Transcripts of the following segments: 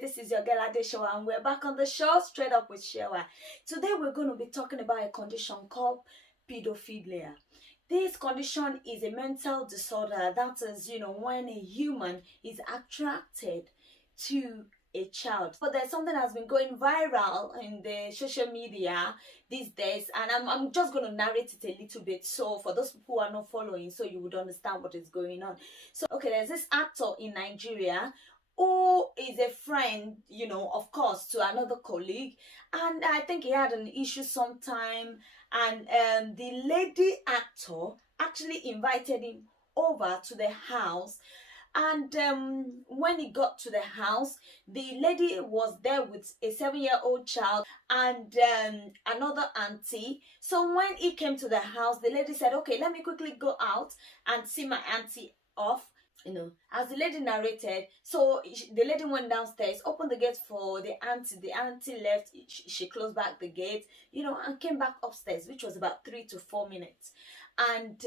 this is your girl Ijesha, and we're back on the show, Straight Up with Shewa. Today we're going to be talking about a condition called pedophilia. This condition is a mental disorder that is, when a human is attracted to a child. But there's something that's been going viral in the social media these days, and I'm just going to narrate it a little bit, so for those people who are not following, so you would understand what is going on. So okay, there's this actor in Nigeria who is a friend, of course, to another colleague, and I think he had an issue sometime, and the lady actor actually invited him over to the house. And when he got to the house, the lady was there with a 7-year-old child and another auntie. So when he came to the house, the lady said, okay, let me quickly go out and see my auntie off. As the lady narrated, so the lady went downstairs, opened the gate for the auntie left, she closed back the gate, and came back upstairs, which was about 3 to 4 minutes. And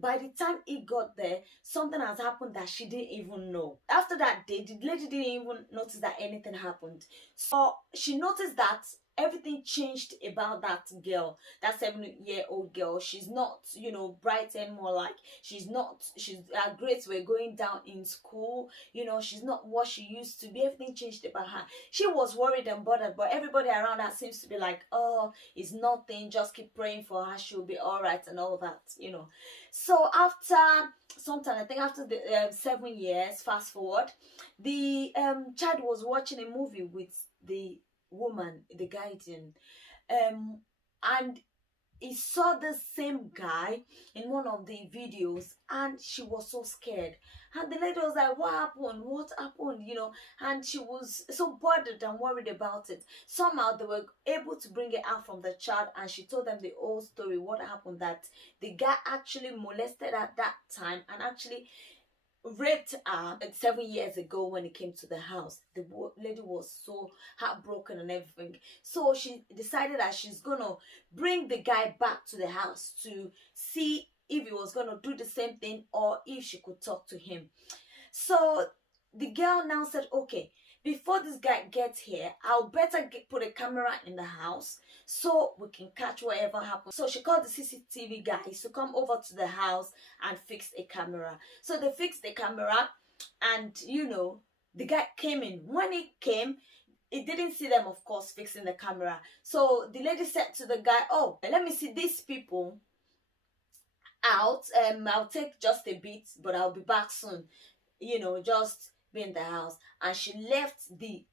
by the time he got there, something has happened that she didn't even know. After that day, the lady didn't even notice that anything happened. So she noticed that everything changed about that girl, that 7-year-old girl. She's not, bright anymore. Like her grades were going down in school. She's not what she used to be. Everything changed about her. She was worried and bothered, but everybody around her seems to be like, oh, it's nothing, just keep praying for her, she'll be all right and all that. So after some time, I think after the 7 years, fast forward, the child was watching a movie with the woman, the guardian, and he saw the same guy in one of the videos, and she was so scared, and the lady was like, what happened, and she was so bothered and worried about it. Somehow they were able to bring it out from the child, and she told them the whole story, what happened, that the guy actually molested at that time and actually raped her 7 years ago when he came to the house. The lady was so heartbroken and everything. So she decided that she's gonna bring the guy back to the house to see if he was gonna do the same thing or if she could talk to him. So the girl now said, okay, before this guy gets here, I'll better put a camera in the house so we can catch whatever happens. So she called the CCTV guys to come over to the house and fix a camera. So they fixed the camera, and the guy came in. When he came, he didn't see them, of course, fixing the camera. So the lady said to the guy, oh, let me see these people out. I'll take just a bit, but I'll be back soon. Just be in the house. And she left the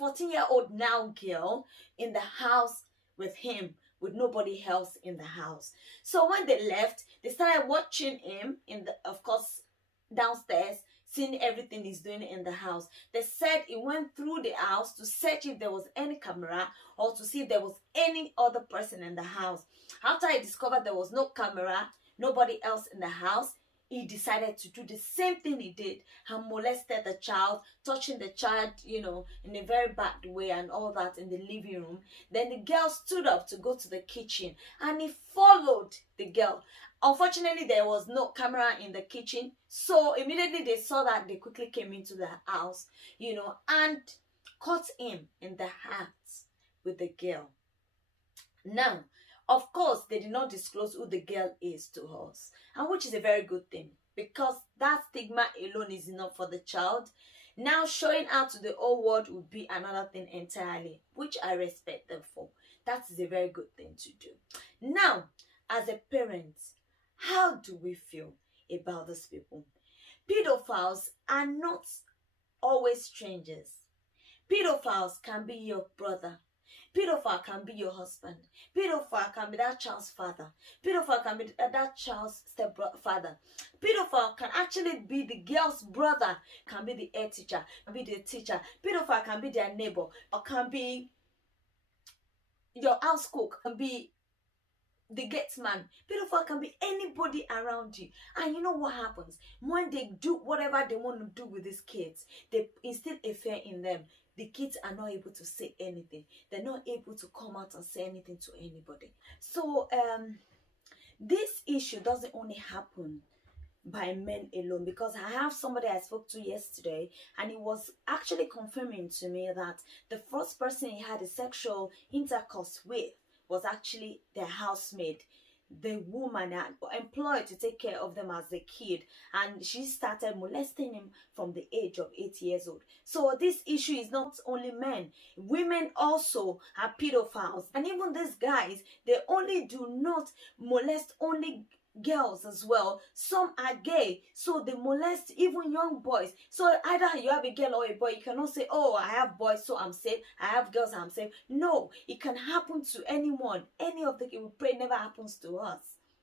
14-year-old now girl in the house with him, with nobody else in the house. So when they left, they started watching him of course, downstairs, seeing everything he's doing in the house. They said he went through the house to search if there was any camera or to see if there was any other person in the house. After he discovered there was no camera, nobody else in the house, he decided to do the same thing he did and molested the child, touching the child, in a very bad way and all that in the living room. Then the girl stood up to go to the kitchen and he followed the girl. Unfortunately, there was no camera in the kitchen, so immediately they saw that, they quickly came into the house, and caught him in the act with the girl. Now, of course, they did not disclose who the girl is to us, and which is a very good thing, because that stigma alone is enough for the child. Now, showing out to the whole world would be another thing entirely, which I respect them for. That is a very good thing to do. Now, as a parent, how do we feel about these people? Pedophiles are not always strangers. Pedophiles can be your brother. Pedophile can be your husband. Pedophile can be that child's father. Pedophile can be that child's stepfather. Pedophile can actually be the girl's brother, can be the head teacher, can be the teacher. Pedophile can be their neighbor, or can be your house cook, can be the gate man. Pedophile can be anybody around you. And you know what happens? When they do whatever they want to do with these kids, they instill a fear in them. The kids are not able to say anything. They're not able to come out and say anything to anybody. So this issue doesn't only happen by men alone, because I have somebody I spoke to yesterday, and he was actually confirming to me that the first person he had a sexual intercourse with was actually their housemaid, the woman employed to take care of them as a kid, and she started molesting him from the age of 8 years old. So this issue is not only men, women also are pedophiles. And even these guys, they only do not molest only girls as well. Some are gay, so they molest even young boys. So either you have a girl or a boy, you cannot say, oh, I have boys so I'm safe, I have girls I'm safe. No, it can happen to anyone. Any of the, we pray never happens to us.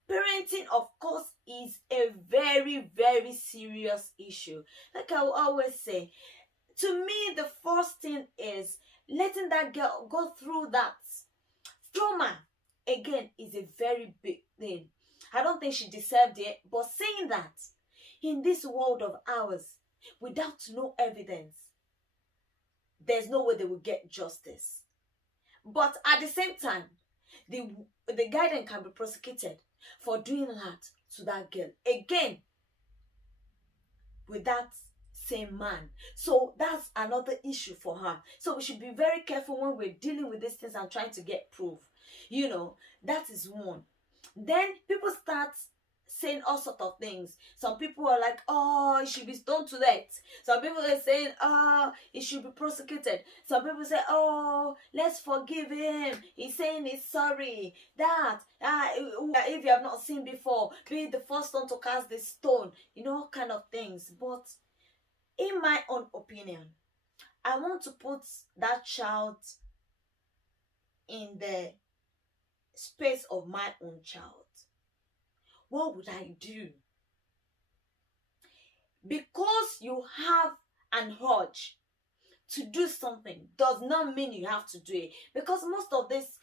Parenting, of course, is a very, very serious issue. Like I will always say, to me, the first thing is letting that girl go through that trauma again is a very big thing. I don't think she deserved it, but saying that in this world of ours, without no evidence, there's no way they will get justice. But at the same time, the guy then can be prosecuted for doing that to that girl again with that same man. So that's another issue for her. So we should be very careful when we're dealing with these things and trying to get proof. You know, that is one. Then people start saying all sorts of things. Some people are like, oh, it should be stoned to death. Some people are saying, oh, it should be prosecuted. Some people say, oh, let's forgive him, he's saying he's sorry. That if you have not seen before, be the first one to cast the stone, you know, all kind of things. But in my own opinion, I want to put that child in the space of my own child. What would I do? Because you have an urge to do something does not mean you have to do it. Because most of these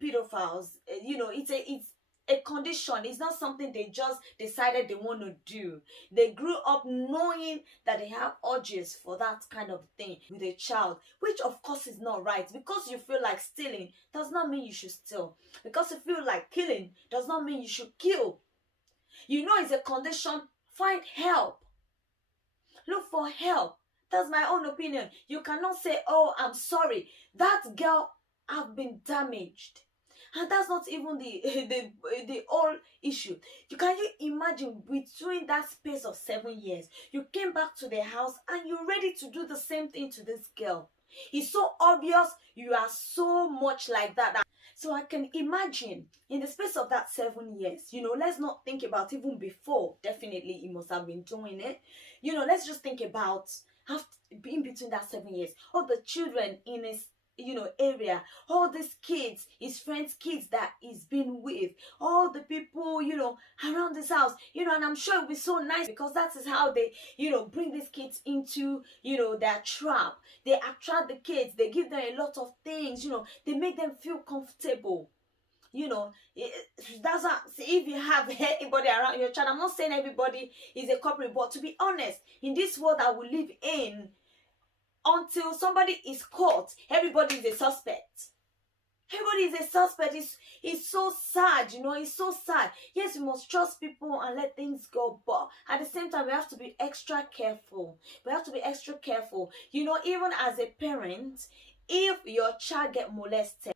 pedophiles, you know, it's a condition. It's not something they just decided they want to do. They grew up knowing that they have urges for that kind of thing with a child, which of course is not right. Because you feel like stealing does not mean you should steal. Because you feel like killing does not mean you should kill. You know it's a condition. Find help. Look for help. That's my own opinion. You cannot say, oh, I'm sorry, that girl have been damaged. And that's not even the whole issue. Can you imagine, between that space of 7 years, you came back to the house and you're ready to do the same thing to this girl? It's so obvious you are so much like that. So I can imagine in the space of that 7 years, you know, let's not think about even before. Definitely he must have been doing it. You know, let's just think about in between that 7 years, all the children in his, you know, area, all these kids, his friends' kids that he's been with, all the people, you know, around this house, you know. And I'm sure it'll be so nice, because that is how they, you know, bring these kids into, you know, their trap. They attract the kids, they give them a lot of things, you know, they make them feel comfortable. You know, that's not, if you have anybody around your child, I'm not saying everybody is a culprit, but to be honest, in this world that we live in, until somebody is caught, everybody is a suspect. Everybody is a suspect. It's so sad, you know, it's so sad. Yes, we must trust people and let things go, but at the same time, we have to be extra careful. We have to be extra careful. You know, even as a parent, if your child get molested,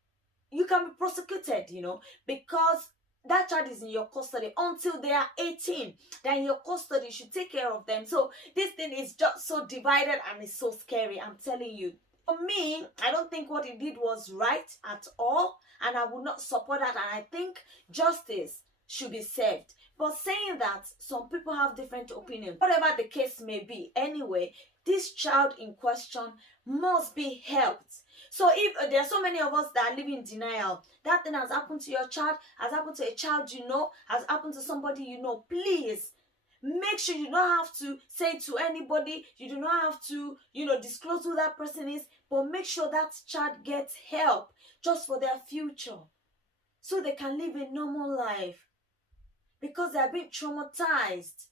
you can be prosecuted, you know, because that child is in your custody until they are 18. They're in your custody. You should take care of them. So this thing is just so divided and it's so scary, I'm telling you. For me, I don't think what he did was right at all, and I would not support that, and I think justice should be served. But saying that, some people have different opinions. Whatever the case may be, anyway, this child in question must be helped. So if there are so many of us that are living in denial, that thing has happened to your child, has happened to a child you know, has happened to somebody you know, please make sure you don't have to say to anybody, you do not have to, you know, disclose who that person is, but make sure that child gets help just for their future, so they can live a normal life, because they are being traumatized.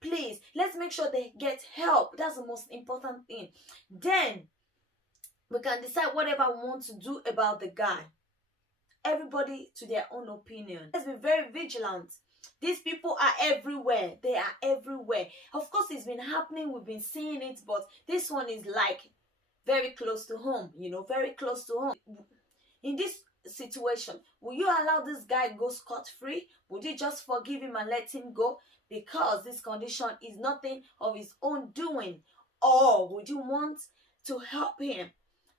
Please, let's make sure they get help. That's the most important thing. Then we can decide whatever we want to do about the guy. Everybody to their own opinion. Let's be very vigilant These people are everywhere. They are everywhere. Of course, it's been happening. We've been seeing it, but this one is like very close to home, very close to home. In this situation, will you allow this guy go scot-free? Would you just forgive him and let him go because this condition is nothing of his own doing? Or would you want to help him,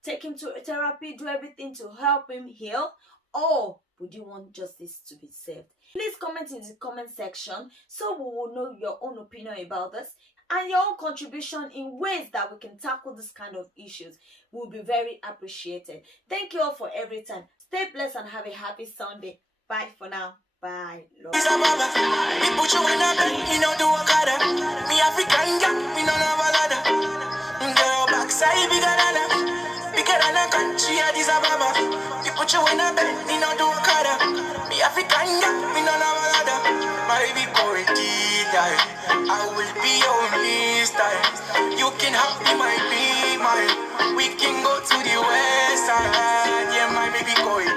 take him to therapy, do everything to help him heal? Or would you want justice to be served? Please comment in the comment section so we will know your own opinion about this, and your own contribution in ways that we can tackle this kind of issues will be very appreciated. Thank you all for every time. Stay blessed and have a happy Sunday. Bye for now. Bye. Love. Put you in a bed, me no do a kada. Me African, yeah, me no love a ladder. My baby boy, I will be your mister. You can have me, my be mine. We can go to the west side. Yeah, my baby boy,